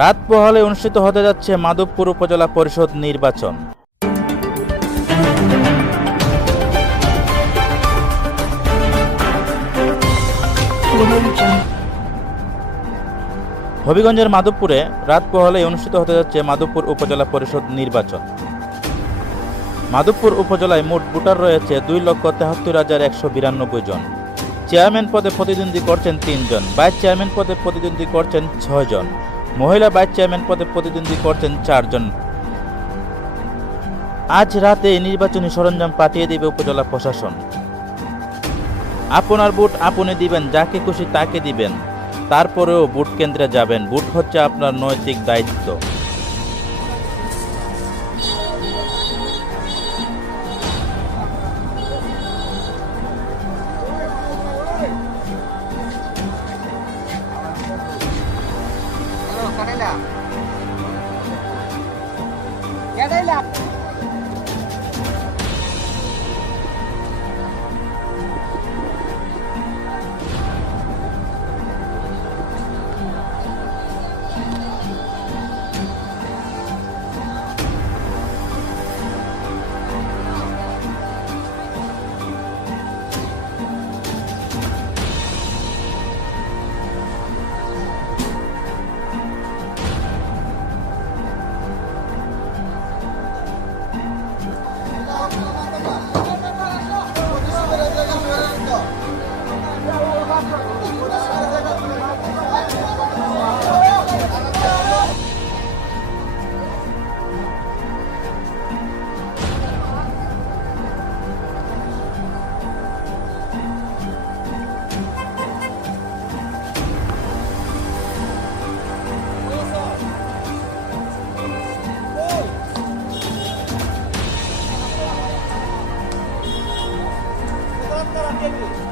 রাত পোহালে অনুষ্ঠিত হতে যাচ্ছে মাধবপুর উপজেলা পরিষদ নির্বাচন। হবিগঞ্জের মাধবপুরে রাত পোহালে অনুষ্ঠিত হতে যাচ্ছে মাধবপুর উপজেলা পরিষদ নির্বাচন। মাধবপুর উপজেলায় মোট ভোটার রয়েছে 2,73,192 জন। চেয়ারম্যান পদে প্রতিদ্বন্দ্বী করছেন 3 জন, ভাইস চেয়ারম্যান পদে প্রতিদ্বন্দ্বী করছেন 6 জন, মহিলা ভাইস চেয়ারম্যান পদে প্রতিদ্বন্দ্বী করছেন 4 জন। আজ রাতে নির্বাচনী সরঞ্জাম পাঠিয়ে দেবে উপজেলা প্রশাসন। আপনার ভোট আপনি দিবেন, যাকে খুশি তাকে দিবেন, তারপরেও ভোট কেন্দ্রে যাবেন। ভোট হচ্ছে আপনার নৈতিক দায়িত্ব। Thank you.